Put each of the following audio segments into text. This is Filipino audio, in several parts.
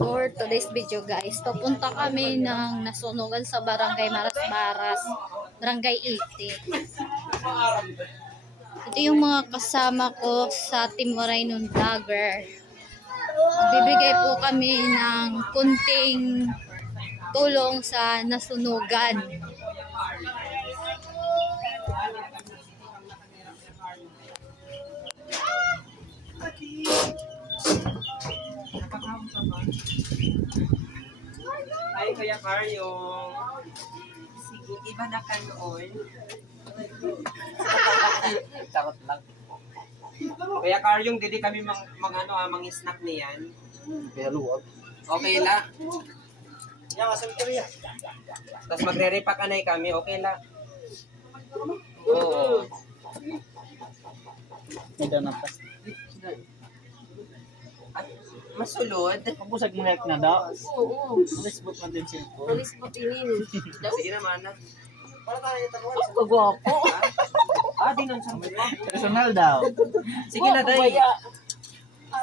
For today's video guys, papunta kami ng nasunugan sa barangay Maras-Baras, barangay 80. Ito yung mga kasama ko sa Team Moraynon Vlogger. Bibigay po kami ng kunting tulong sa nasunugan. Ay, Kuya Karyong. Sige, iba na ka noon. Takot lang. Kuya Karyong, didi kami mang snack niyan. Kaya luwag. Okay la. Tapos magre-repack anay kami, okay la. Oo. May danapas. At masulod. Pagusag mo na daw. Oo. Alis bot man din cellphone. Alis mo tinin. Sige naman na. Kagwapo. Di nun sa Personal daw. Sige na, day.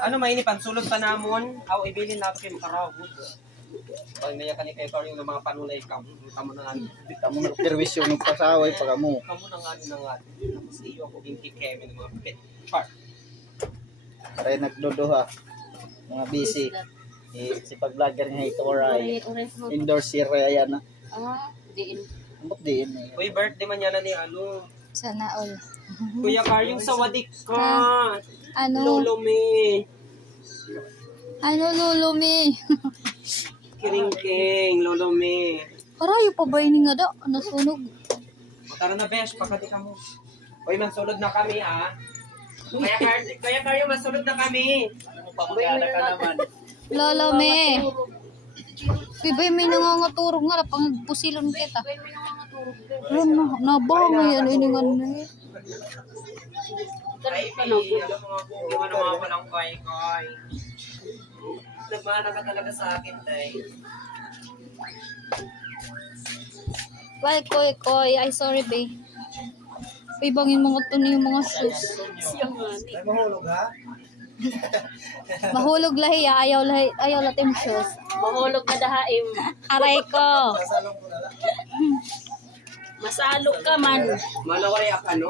Ano mainipan? Sulod pa namon. Aw, ibilin nato kay makarawod. Pag nayakan ni Kuya Karyong ng mga panulay kamo na nga. Kamu na perwisyo ng pasaway pag mo. Kamo na nga na nga. Tapos iyo ako binti Kevin ng mga pet shark. Para nagdodoha. Mga busy. Si pag-vlogger nga ito ay indoor si Raya na. Diin. Ambot din eh. Uy, birthday man yan na ni ano. Sana all. Kuya Karyong sa wadik ka. Ano? Lolo me. Ano lulumi? Kiringking, lolo me. Parayo pa ba ini nga da? Nasunog. O tara na, besh, pagkati ka mo. Uy, masulod na kami, ah. Kuya Karyong, masulod na kami. Pamagana ka naman. Lolo me. Bibay may nangangaturog nga pang pusilon kita. Nabang yan iningan na eh. Ay, alam mga palang koy. Nagmana ka talaga sa akin, tay. Why koy. Ay sorry be. Ibangin mga to na yung mga shoes. Mahulog lahi ayaw latim shoes. Mahulog na dahaim. Aray ko. Masalo ka man. Malawari ako, ano?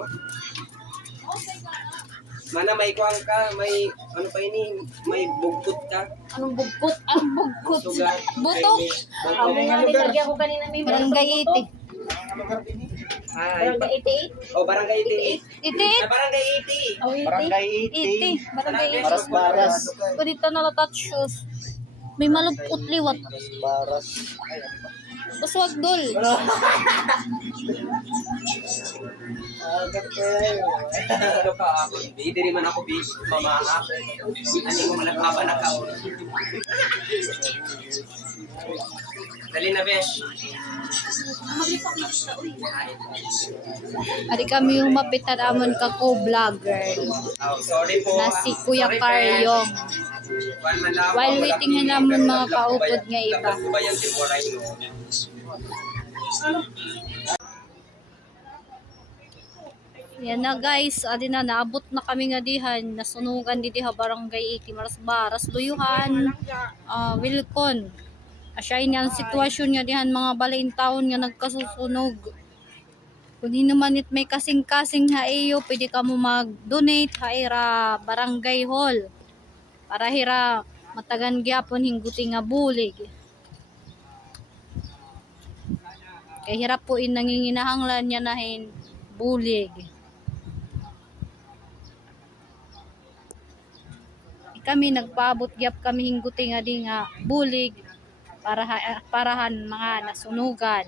Mana may kuwang ka, may ano pa ini, may bugkot ka. Anong bugkot? Ang bugkot. Sugat. Butok. Ang mga nilagyan ko kanina may Barangay 80. Ay, Barangay 88. oh, barangay 88. 88. Barangay 80. Oh, Barangay 80. Barangay 80. Baras-baras. Pwede na latat shoes. May malupot liwat. Baras. Uswag dol. Ano ka ako? Hindi rin man ako bis, mamaha. Ano mo malagpapa na ka? Dali na, besh. Ari kami yung mapitan amon ka ko-vlogger Oh, sorry po. na si Kuya Karyong. While waiting na naman mga kaupod nga iba. Yan na guys, adi na naabot na kami nga dihan, nasunugan di diha barangay 80 Maras-Baras, Duyuhan, Wilcon. Asya ang sitwasyon nga dihan mga balain taon nga nagkasusunog. Kung hindi naman may kasing-kasing ha iyo, pwede ka mo mag-donate ha ira barangay hall. Para hira matagan gyapon hingguti nga bulig. Kay hirap po nanginginahanglan niya nahin bulig. Kami nagpaabot gyap kami hingguti nga di nga bulig parahan mga nasunugan.